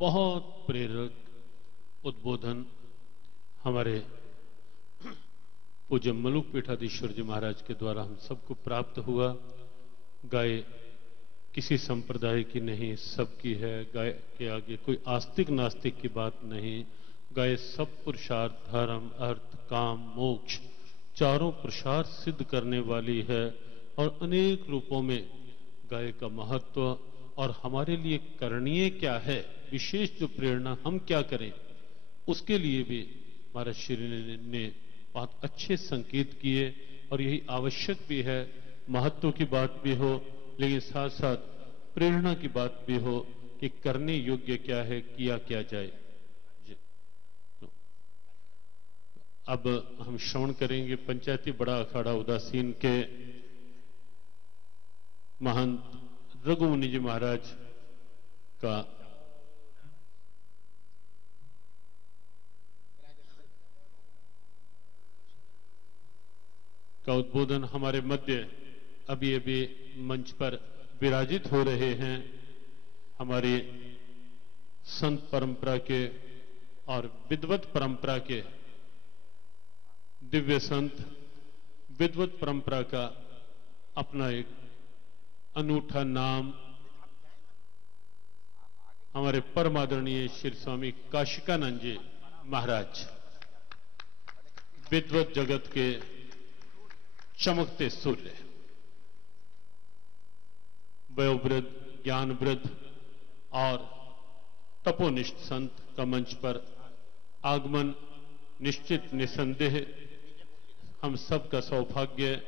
बहुत प्रेरक उद्बोधन हमारे पूज्य मलुक पीठाधीश्वर जी महाराज के द्वारा हम सबको प्राप्त हुआ। गाय किसी संप्रदाय की नहीं, सबकी है। गाय के आगे कोई आस्तिक नास्तिक की बात नहीं। गाय सब पुरुषार्थ, धर्म, अर्थ, काम, मोक्ष चारों पुरुषार्थ सिद्ध करने वाली है और अनेक रूपों में गाय का महत्व और हमारे लिए करणीय क्या है, विशेष जो प्रेरणा हम क्या करें, उसके लिए भी महाराज श्री ने बहुत अच्छे संकेत किए और यही आवश्यक भी है। महत्व की बात भी हो लेकिन साथ साथ प्रेरणा की बात भी हो कि करने योग्य क्या है, किया क्या जाए। अब हम श्रवण करेंगे पंचायती बड़ा अखाड़ा उदासीन के महंत रघुमुनि जी महाराज का उद्बोधन हमारे मध्य अभी अभी मंच पर विराजित हो रहे हैं। हमारी संत परंपरा के और विद्वत परंपरा के दिव्य संत, विद्वत परंपरा का अपना एक अनूठा नाम हमारे परम आदरणीय श्री स्वामी काशिकानंद जी महाराज, विद्वत जगत के चमकते सूर्य, वयोवृद्ध, ज्ञानवृद्ध और तपोनिष्ठ संत का मंच पर आगमन निश्चित निसंदेह हम सब का सौभाग्य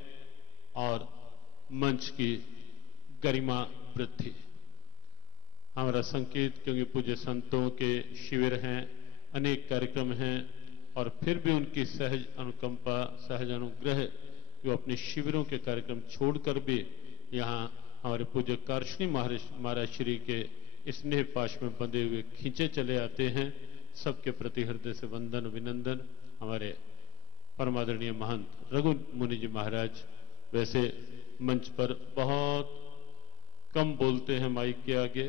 और मंच की गरिमा वृद्धि। हमारा संकेत, क्योंकि पूज्य संतों के शिविर हैं, अनेक कार्यक्रम हैं और फिर भी उनकी सहज अनुकंपा, सहज अनुग्रह, जो अपने शिविरों के कार्यक्रम छोड़कर भी यहाँ हमारे पूज्य कारशनी महाराज श्री के स्नेह पाश में बंधे हुए खींचे चले आते हैं। सबके प्रति हृदय से वंदन अभिनंदन। हमारे परमादरणीय महंत रघु मुनि जी महाराज वैसे मंच पर बहुत कम बोलते हैं माइक के आगे,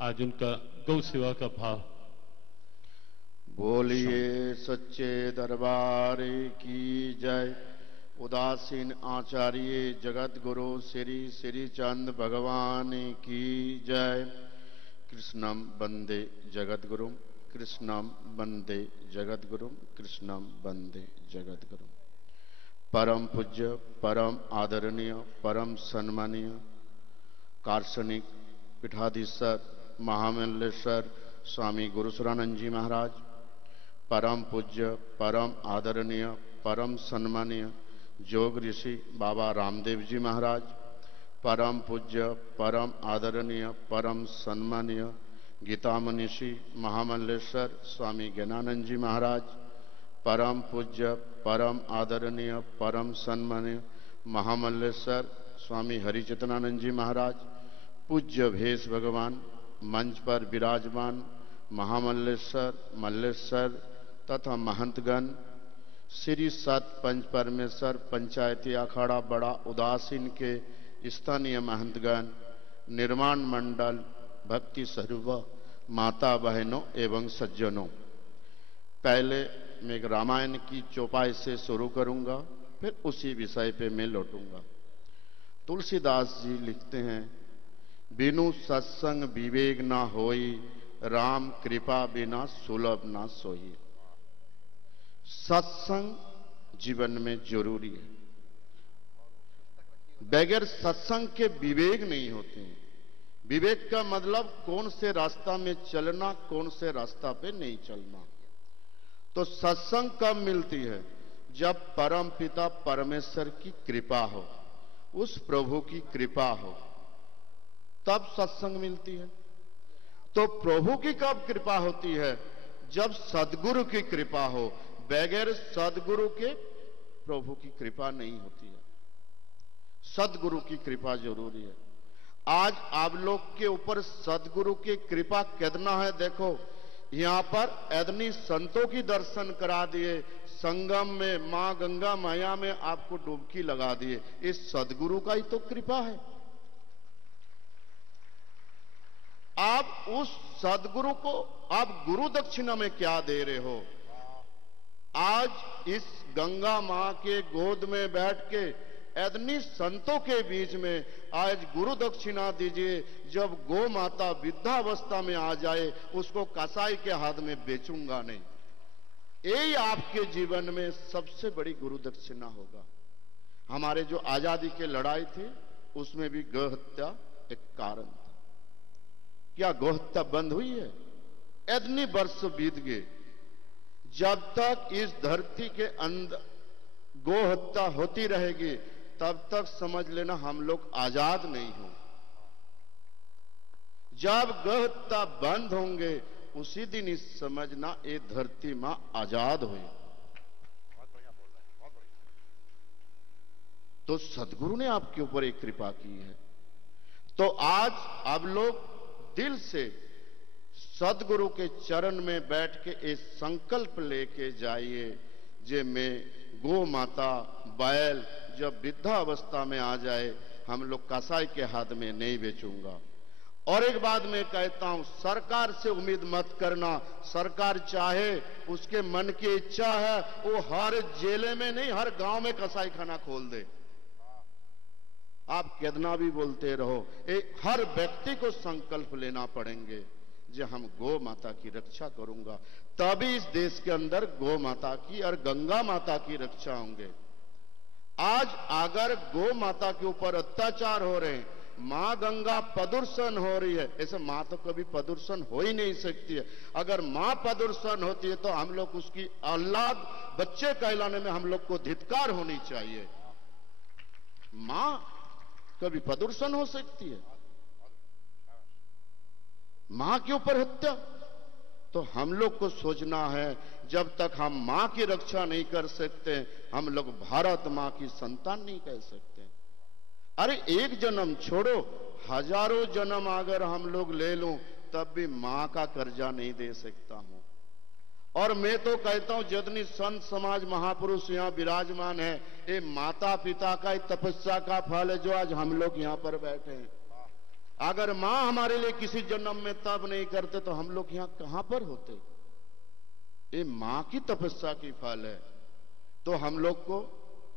आज उनका गौ सेवा का भाव। बोलिए सच्चे दरबार की जय। उदासीन आचार्य जगत गुरु श्री श्री चंद भगवान की जय। कृष्णम वंदे जगत गुरु, कृष्णम वंदे जगत गुरु, कृष्णम वंदे जगत गुरु। परम पूज्य, परम आदरणीय, परम सम्मानीय दार्शनिक पीठाधीश्वर महामंडलेश्वर स्वामी गुरुसुरानंद जी महाराज, परम पूज्य, परम आदरणीय, परम सम्मानीय योग ऋषि बाबा रामदेव जी महाराज, परम पूज्य, परम आदरणीय, परम सम्मानीय गीता मनीषी महामंडलेश्वर स्वामी ज्ञानानंद जी महाराज, परम पूज्य, परम आदरणीय, परम सम्मानीय महामंडलेश्वर स्वामी हरिचेतनानंद जी महाराज, पूज्य भेष भगवान मंच पर विराजमान महामंडलेश्वर, मल्लेश्वर तथा महंतगण, श्री सत पंच परमेश्वर पंचायती अखाड़ा बड़ा उदासीन के स्थानीय महंतगण, निर्माण मंडल, भक्ति स्वरूप माता बहनों एवं सज्जनों। पहले मैं एक रामायण की चौपाई से शुरू करूंगा, फिर उसी विषय पे मैं लौटूंगा। तुलसीदास जी लिखते हैं, बिनु सत्संग विवेक ना होई, राम कृपा बिना सुलभ ना सोई। सत्संग जीवन में जरूरी है। बगैर सत्संग के विवेक नहीं होते हैं। विवेक का मतलब कौन से रास्ता में चलना, कौन से रास्ता पे नहीं चलना। तो सत्संग कब मिलती है? जब परम पिता परमेश्वर की कृपा हो, उस प्रभु की कृपा हो, तब सत्संग मिलती है। तो प्रभु की कब कृपा होती है? जब सदगुरु की कृपा हो। बगैर सदगुरु के प्रभु की कृपा नहीं होती है। सदगुरु की कृपा जरूरी है। आज आप लोग के ऊपर सदगुरु की कृपा कितना है देखो। यहां पर एदनी संतों की दर्शन करा दिए, संगम में मां गंगा मैया में आपको डुबकी लगा दिए। इस सदगुरु का ही तो कृपा है। आप उस सदगुरु को आप गुरु दक्षिणा में क्या दे रहे हो? आज इस गंगा मां के गोद में बैठ के इतनी संतों के बीच में आज गुरु दक्षिणा दीजिए। जब गौ माता वृद्धावस्था में आ जाए उसको कसाई के हाथ में बेचूंगा नहीं। यही आपके जीवन में सबसे बड़ी गुरु दक्षिणा होगा। हमारे जो आजादी की लड़ाई थी उसमें भी गौ हत्या एक कारण था। क्या गौ हत्या बंद हुई है? इतनी वर्ष बीत गए, जब तक इस धरती के अंदर गौ हत्या होती रहेगी तब तक समझ लेना हम लोग आजाद नहीं हो। जब गौ हत्या बंद होंगे उसी दिन ही समझना ये धरती मां आजाद हुई। तो सदगुरु ने आपके ऊपर एक कृपा की है। तो आज आप लोग दिल से सदगुरु के चरण में बैठ के एक संकल्प लेके जाइए, जे मैं गौ माता बैल जब वृद्धावस्था में आ जाए हम लोग कसाई के हाथ में नहीं बेचूंगा। और एक बात मैं कहता हूं, सरकार से उम्मीद मत करना। सरकार चाहे, उसके मन की इच्छा है, वो हर जिले में नहीं हर गांव में कसाई खाना खोल दे। आप कितना भी बोलते रहो, हर व्यक्ति को संकल्प लेना पड़ेंगे जो हम गौ माता की रक्षा करूंगा, तभी इस देश के अंदर गौ माता की और गंगा माता की रक्षा होंगे। आज अगर गौ माता के ऊपर अत्याचार हो रहे हैं, मां गंगा प्रदूषण हो रही है, ऐसे मां तो कभी प्रदूषण हो ही नहीं सकती है। अगर मां प्रदूषण होती है तो हम लोग उसकी औलाद बच्चे कहलाने में हम लोग को धिक्कार होनी चाहिए। मां कभी प्रदूषण हो सकती है? मां के ऊपर हत्या? तो हम लोग को सोचना है, जब तक हम मां की रक्षा नहीं कर सकते हम लोग भारत मां की संतान नहीं कह सकते। अरे एक जन्म छोड़ो, हजारों जन्म अगर हम लोग ले लूं तब भी मां का कर्जा नहीं दे सकता हूं। और मैं तो कहता हूं जितनी संत समाज महापुरुष यहां विराजमान है, ये माता पिता का तपस्या का फल है जो आज हम लोग यहां पर बैठे हैं। अगर मां हमारे लिए किसी जन्म में तप नहीं करते तो हम लोग यहां कहां पर होते? ये मां की तपस्या की फल है। तो हम लोग को,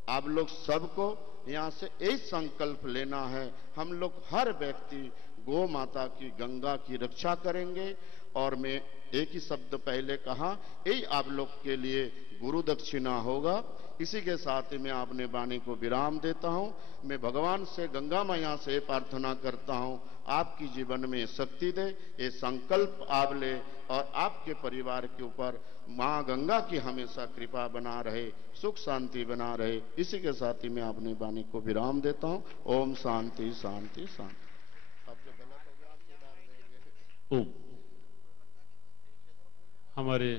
आप लोग सबको यहां से यही संकल्प लेना है, हम लोग हर व्यक्ति गौ माता की गंगा की रक्षा करेंगे। और मैं एक ही शब्द पहले कहा, यही आप लोग के लिए गुरु दक्षिणा होगा। इसी के साथ ही मैं अपने वाणी को विराम देता हूं। मैं भगवान से, गंगा मैया से प्रार्थना करता हूं आपकी जीवन में शक्ति दे, ये संकल्प आप ले और आपके परिवार के ऊपर मां गंगा की हमेशा कृपा बना रहे, सुख शांति बना रहे। इसी के साथ ही मैं अपनी वाणी को विराम देता हूं। ओम शांति शांति शांति। अब जो गलत हो गया आप सुधार देंगे। ओम। हमारे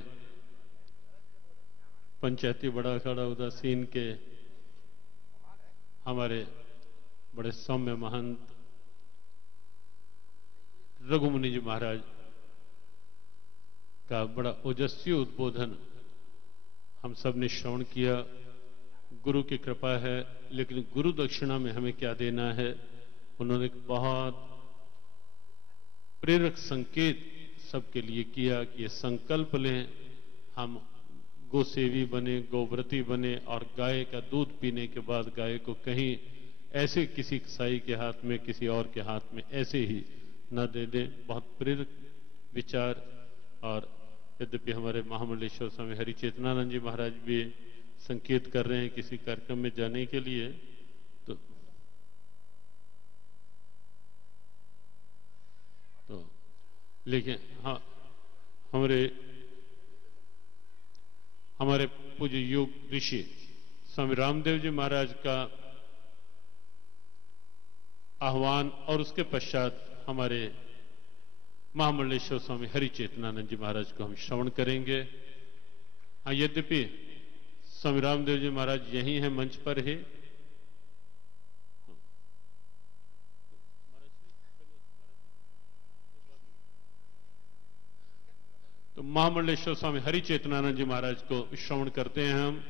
पंचायती बड़ा अखाड़ा उदासीन के हमारे बड़े सौम्य महंत रघुमुनि जी महाराज का बड़ा ओजस्वी उद्बोधन हम सब ने श्रवण किया। गुरु की कृपा है, लेकिन गुरु दक्षिणा में हमें क्या देना है, उन्होंने बहुत प्रेरक संकेत सबके लिए किया कि ये संकल्प लें, हम गोसेवी बने, गोव्रती बने और गाय का दूध पीने के बाद गाय को कहीं ऐसे किसी कसाई के हाथ में, किसी और के हाथ में ऐसे ही न दे दें। बहुत प्रेरक विचार। और यद्यपि हमारे महामंडलेश्वर स्वामी हरि चेतनानंद जी महाराज भी संकेत कर रहे हैं किसी कार्यक्रम में जाने के लिए, तो लेकिन हाँ, हमारे पूज्य योग ऋषि स्वामी रामदेव जी महाराज का आह्वान और उसके पश्चात हमारे महामंडलेश्वर स्वामी हरि चेतनानंद जी महाराज को हम श्रवण करेंगे। हाँ, यद्यपि स्वामी रामदेव जी महाराज यही हैं मंच पर ही, तो महामंडलेश्वर स्वामी हरि चेतनानंद जी महाराज को श्रवण करते हैं हम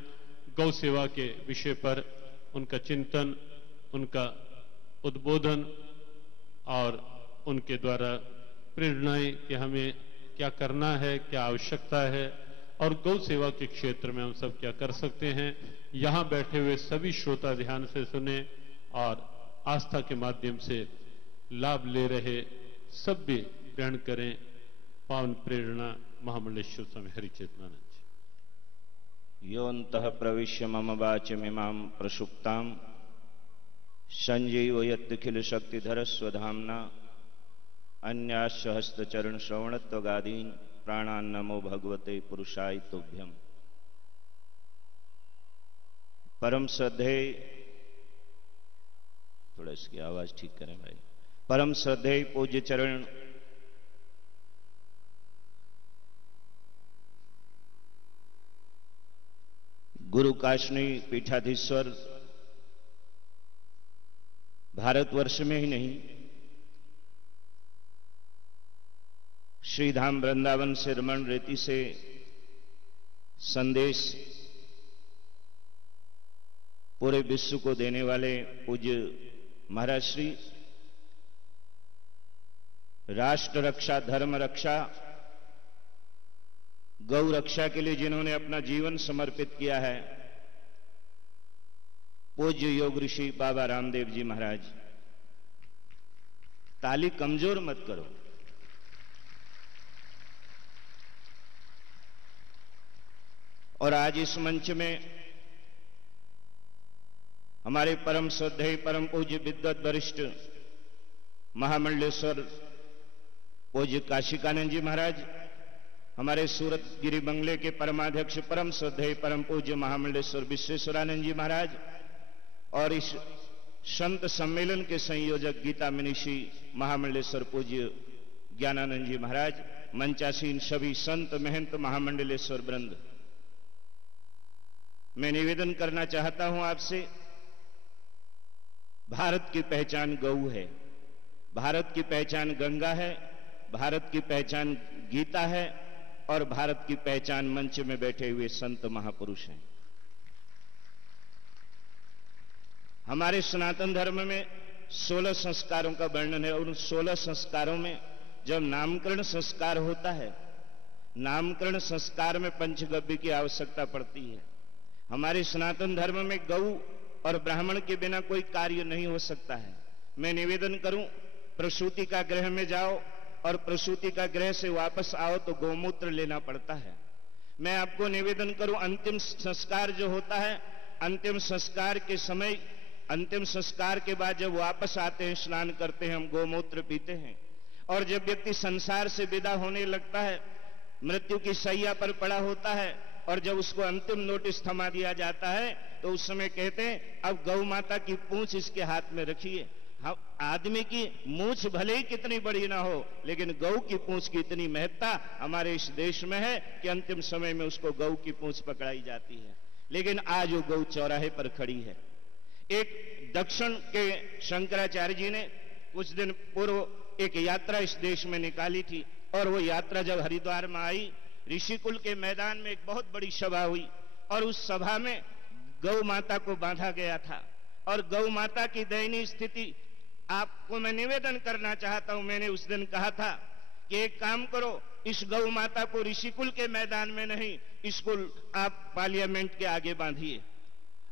गौ सेवा के विषय पर, उनका चिंतन, उनका उद्बोधन और उनके द्वारा प्रेरणाएं कि हमें क्या करना है, क्या आवश्यकता है और गौ सेवा के क्षेत्र में हम सब क्या कर सकते हैं। यहां बैठे हुए सभी श्रोता ध्यान से सुने और आस्था के माध्यम से लाभ ले रहे सब भी ग्रहण करें। पावन प्रेरणा महामंडलेश्वर स्वामी हरिचेतनानंद जी। योऽन्तः प्रविश्य मम वाचमिमां प्रसुप्तां सञ्जीवयत्यखिलशक्तिधर स्वधाम्ना अन्याश्च हस्तचरणश्रवणत्वगादीन् प्राणान्नमो भगवते पुरुषाय तुभ्यम्। परम श्रद्धेय, थोड़ा इसकी आवाज ठीक करें भाई। परम श्रद्धेय पूज्य चरण गुरु काशनी पीठाधीश्वर भारतवर्ष में ही नहीं, श्रीधाम वृंदावन से रमण रीति से संदेश पूरे विश्व को देने वाले पूज्य महाराज श्री, राष्ट्र रक्षा, धर्म रक्षा, गौ रक्षा के लिए जिन्होंने अपना जीवन समर्पित किया है, पूज्य योग ऋषि बाबा रामदेव जी महाराज। ताली कमजोर मत करो। और आज इस मंच में हमारे परम श्रद्धेय परम पूज्य विद्वत वरिष्ठ महामंडलेश्वर पूज्य काशिकानंद जी महाराज, हमारे सूरत गिरी बंगले के परमाध्यक्ष परम श्रद्धेय परम पूज्य महामंडलेश्वर विश्वेश्वरानंद जी महाराज, और इस संत सम्मेलन के संयोजक गीता मनीषी महामंडलेश्वर पूज्य ज्ञानानंद जी महाराज, मंचासीन सभी संत महंत महामंडलेश्वर वृंद, मैं निवेदन करना चाहता हूं आपसे, भारत की पहचान गौ है, भारत की पहचान गंगा है, भारत की पहचान गीता है और भारत की पहचान मंच में बैठे हुए संत महापुरुष हैं। हमारे सनातन धर्म में 16 संस्कारों का वर्णन है और उन 16 संस्कारों में जब नामकरण संस्कार होता है, नामकरण संस्कार में पंचगव्य की आवश्यकता पड़ती है। हमारे सनातन धर्म में गौ और ब्राह्मण के बिना कोई कार्य नहीं हो सकता है। मैं निवेदन करूं, प्रसूति का गृह में जाओ और प्रसूति का गृह से वापस आओ तो गौमूत्र लेना पड़ता है। मैं आपको निवेदन करूं, अंतिम संस्कार जो होता है, अंतिम संस्कार के समय, अंतिम संस्कार के बाद जब वापस आते हैं, स्नान करते हैं, हम गौमूत्र पीते हैं। और जब व्यक्ति संसार से विदा होने लगता है, मृत्यु की शैया पर पड़ा होता है और जब उसको अंतिम नोटिस थमा दिया जाता है तो उस समय कहते हैं अब गौ माता की पूंछ इसके हाथ में रखिए। हम आदमी की मूंछ भले ही कितनी बड़ी ना हो, लेकिन गौ की पूंछ की इतनी महत्ता हमारे इस देश में है कि अंतिम समय में उसको गौ की पूंछ पकड़ाई जाती है। लेकिन आज वो गौ चौराहे पर खड़ी है। एक दक्षिण के शंकराचार्य जी ने कुछ दिन पूर्व एक यात्रा इस देश में निकाली थी और वो यात्रा जब हरिद्वार में आई, ऋषिकुल के मैदान में एक बहुत बड़ी सभा हुई और उस सभा में गौ माता को बांधा गया था। और गौ माता की दयनीय स्थिति आपको मैं निवेदन करना चाहता हूं। मैंने उस दिन कहा था कि एक काम करो, इस गौ माता को ऋषिकुल के मैदान में नहीं, इसको आप पार्लियामेंट के आगे बांधिए।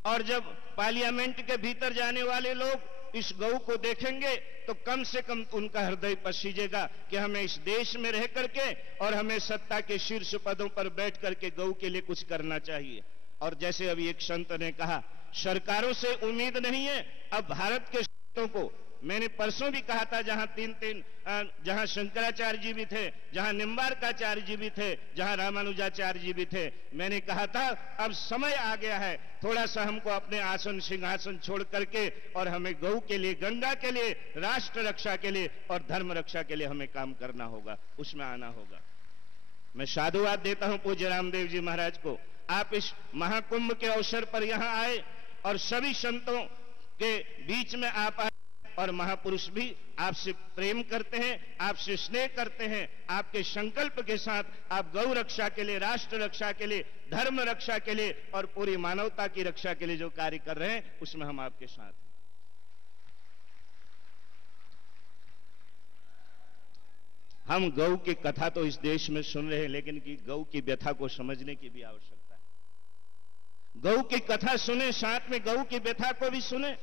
और जब पार्लियामेंट के भीतर जाने वाले लोग इस गौ को देखेंगे तो कम से कम उनका हृदय पसीजेगा कि हमें इस देश में रह करके और हमें सत्ता के शीर्ष पदों पर बैठ करके गौ के लिए कुछ करना चाहिए। और जैसे अभी एक संत ने कहा, सरकारों से उम्मीद नहीं है, अब भारत के संतों को, मैंने परसों भी कहा था, जहां शंकराचार्य जी भी थे, जहां निम्बार्काचार्य जी भी थे, जहां रामानुजाचार्य जी भी थे, मैंने कहा था अब समय आ गया है, थोड़ा सा हमको अपने आसन सिंहासन छोड़ करके और हमें गौ के लिए, गंगा के लिए, राष्ट्र रक्षा के लिए और धर्म रक्षा के लिए हमें काम करना होगा, उसमें आना होगा। मैं साधुवाद देता हूं पूज्य रामदेव जी महाराज को। आप इस महाकुंभ के अवसर पर यहां आए और सभी संतों के बीच में आप आए और महापुरुष भी आपसे प्रेम करते हैं, आपसे स्नेह करते हैं। आपके संकल्प के साथ आप गौ रक्षा के लिए, राष्ट्र रक्षा के लिए, धर्म रक्षा के लिए और पूरी मानवता की रक्षा के लिए जो कार्य कर रहे हैं, उसमें हम आपके साथ हैं। हम गौ की कथा तो इस देश में सुन रहे हैं, लेकिन कि गौ की व्यथा को समझने की भी आवश्यकता है। गौ की कथा सुने, साथ में गौ की व्यथा को भी सुने।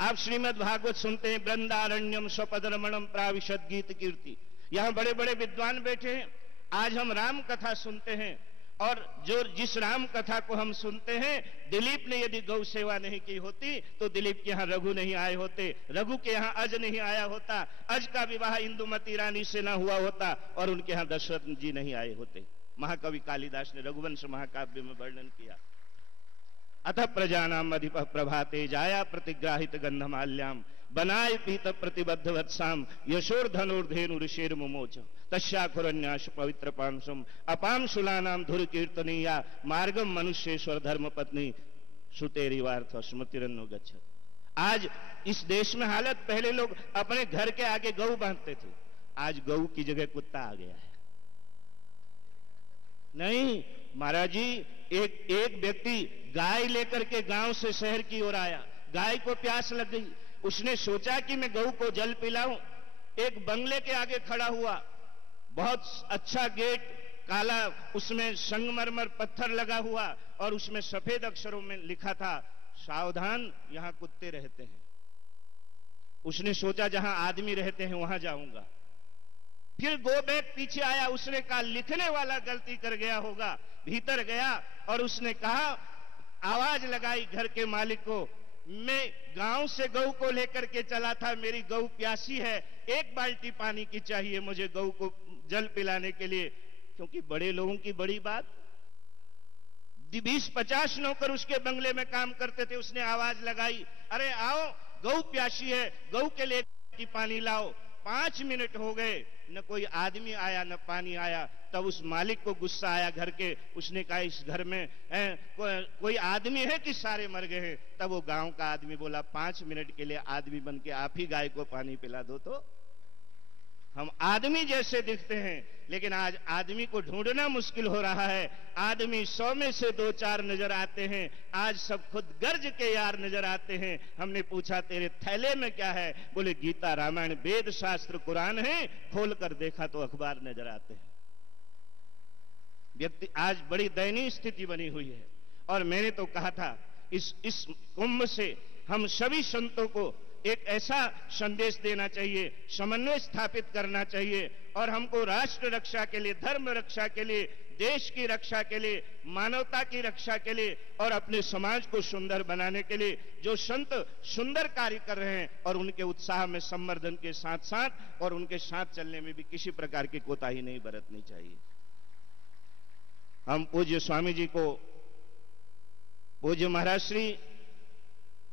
आप श्रीमद् भागवत सुनते हैं, वृंदारण्यम स्वपदरमणम प्राविशद गीत कीर्ति। यहां बड़े बड़े विद्वान बैठे हैं। आज हम राम कथा सुनते हैं, और जिस राम कथा को हम सुनते हैं, दिलीप ने यदि गौ सेवा नहीं की होती तो दिलीप के यहां रघु नहीं आए होते, रघु के यहां अज नहीं आया होता, अज का विवाह इंदुमती रानी से ना हुआ होता, और उनके यहां दशरथ जी नहीं आए होते। महाकवि कालिदास ने रघुवंश महाकाव्य में वर्णन किया। अतः प्रजानाम अधिप प्रभाते जाया प्रतिग्राहित गंधमाल्याम बनाए पीत प्रतिबद्ध वत्साम यशोर्धनोर्धेनु ऋषेर मुमोच तस्याखुरन्यास पवित्र पांसुम अपाम शुलानाम धुर कीर्तनीया मार्गम मनुष्येश्वर धर्म पत्नी सुतेरिवार्थ स्मृतिरन्नो गच्छत। आज इस देश में हालत, पहले लोग अपने घर के आगे गऊ बांधते थे, आज गऊ की जगह कुत्ता आ गया है। नहीं महाराज जी, एक व्यक्ति गाय लेकर के गांव से शहर की ओर आया, गाय को प्यास लग गई, उसने सोचा कि मैं गऊ को जल पिलाऊं। एक बंगले के आगे खड़ा हुआ, बहुत अच्छा गेट, काला, उसमें संगमरमर पत्थर लगा हुआ, और उसमें सफेद अक्षरों में लिखा था, सावधान यहां कुत्ते रहते हैं। उसने सोचा जहां आदमी रहते हैं वहां जाऊंगा। फिर गो बैक पीछे आया, उसने कहा लिखने वाला गलती कर गया होगा। भीतर गया और उसने कहा, आवाज लगाई घर के मालिक को, मैं गांव से गऊ को लेकर के चला था, मेरी गऊ प्यासी है, 1 बाल्टी पानी की चाहिए मुझे गऊ को जल पिलाने के लिए। क्योंकि बड़े लोगों की बड़ी बात, 20-50 नौकर उसके बंगले में काम करते थे। उसने आवाज लगाई, अरे आओ, गऊ प्यासी है, गऊ के लिए पानी लाओ। 5 मिनट हो गए, न कोई आदमी आया न पानी आया। तब उस मालिक को गुस्सा आया घर के, उसने कहा इस घर में कोई आदमी है कि सारे मर गए हैं? तब वो गांव का आदमी बोला, 5 मिनट के लिए आदमी बन के आप ही गाय को पानी पिला दो। तो हम आदमी जैसे दिखते हैं, लेकिन आज आदमी को ढूंढना मुश्किल हो रहा है। आदमी 100 में से 2-4 नजर आते हैं। आज सब खुद गर्ज के यार नजर आते हैं। हमने पूछा तेरे थैले में क्या है? बोले गीता, रामायण, वेद, शास्त्र, कुरान है। खोल कर देखा तो अखबार नजर आते हैं। व्यक्ति आज बड़ी दयनीय स्थिति बनी हुई है। और मैंने तो कहा था, इस कुंभ से हम सभी संतों को एक ऐसा संदेश देना चाहिए, समन्वय स्थापित करना चाहिए, और हमको राष्ट्र रक्षा के लिए, धर्म रक्षा के लिए, देश की रक्षा के लिए, मानवता की रक्षा के लिए, और अपने समाज को सुंदर बनाने के लिए जो संत सुंदर कार्य कर रहे हैं, और उनके उत्साह में संवर्धन के साथ साथ और उनके साथ चलने में भी किसी प्रकार की कोताही नहीं बरतनी चाहिए। हम पूज्य स्वामी जी को, पूज्य महाराज श्री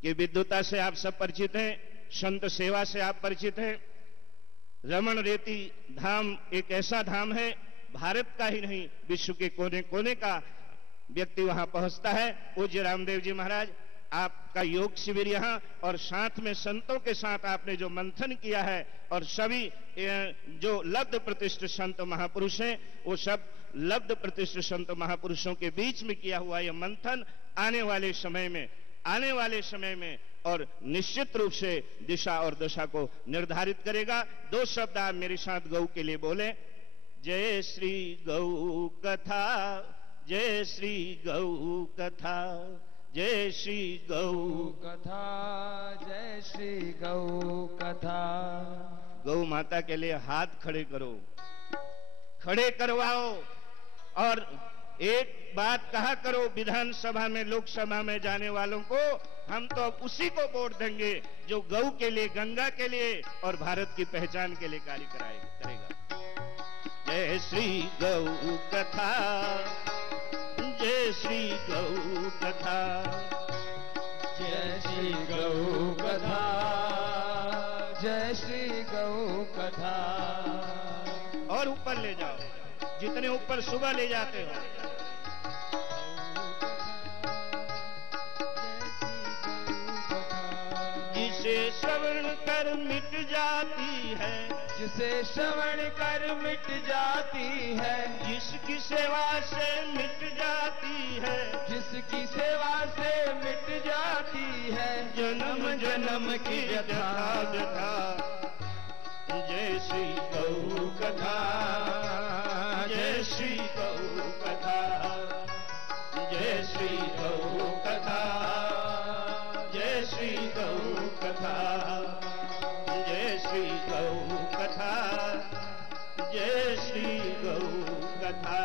की विद्वता से आप सब परिचित हैं, संत सेवा से आप परिचित हैं। रमण रेती धाम एक ऐसा धाम है, भारत का ही नहीं, विश्व के कोने कोने का व्यक्ति वहां पहुंचता है। पूज्य रामदेव जी महाराज, आपका योग शिविर यहां, और साथ में संतों के साथ आपने जो मंथन किया है, और सभी जो लब्ध प्रतिष्ठ संत महापुरुष हैं, वो सब लब्ध प्रतिष्ठ संत महापुरुषों के बीच में किया हुआ यह मंथन आने वाले समय में और निश्चित रूप से दिशा और दशा को निर्धारित करेगा। 2 शब्द आप मेरे साथ गौ के लिए बोले। जय श्री गौ कथा, जय श्री गौ कथा, जय श्री गौ कथा, जय श्री गौ कथा। गौ माता के लिए हाथ खड़े करो, खड़े करवाओ, और एक बात कहा करो विधानसभा में, लोकसभा में जाने वालों को, हम तो अब उसी को वोट देंगे जो गौ के लिए, गंगा के लिए और भारत की पहचान के लिए कार्य करेगा। जय श्री गौ कथा, जय श्री गौ कथा, जय श्री गौ कथा, जय श्री गौ कथा। और ऊपर ले जाओ, जितने ऊपर सुबह ले जाते हो। जिसे श्रवण कर मिट जाती है, जिसे श्रवण कर मिट जाती है, जिसकी सेवा से मिट जाती है, जिसकी सेवा से मिट जाती है, जन्म जन्म की व्यथा व्यथा। जय श्री गौ कथा, गौ कथा, जय श्री गौ कथा, जय श्री गौ कथा, जय श्री गौ कथा, जय श्री गौ कथा।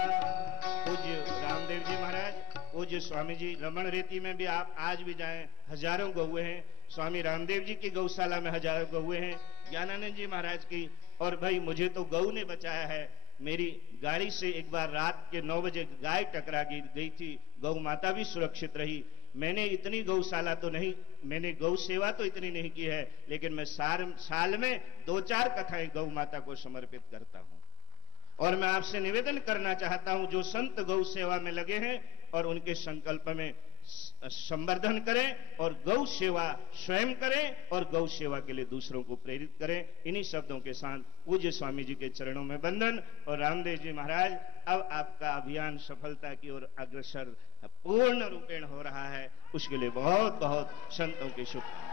पूज्य रामदेव जी महाराज, पूज्य स्वामी जी, रमण रेती में भी आप आज भी जाएं, हजारों गौए हैं। स्वामी रामदेव जी की गौशाला में हजारों गौए हैं, ज्ञानानंद जी महाराज की। और भाई मुझे तो गौ ने बचाया है। मेरी गाड़ी से एक बार रात के 9 बजे गाय टकरा गई थी, गौ माता भी सुरक्षित रही। मैंने इतनी गौशाला तो नहीं, मैंने गौ सेवा तो इतनी नहीं की है, लेकिन मैं साल में 2-4 कथाएं गौ माता को समर्पित करता हूं। और मैं आपसे निवेदन करना चाहता हूं, जो संत गौ सेवा में लगे हैं और उनके संकल्प में संवर्धन करें और गौ सेवा स्वयं करें और गौ सेवा के लिए दूसरों को प्रेरित करें। इन्हीं शब्दों के साथ पूज्य स्वामी जी के चरणों में वंदन। और रामदेव जी महाराज, अब आपका अभियान सफलता की ओर अग्रसर पूर्ण रूपेण हो रहा है, उसके लिए बहुत बहुत संतों की शुभकामनाएं।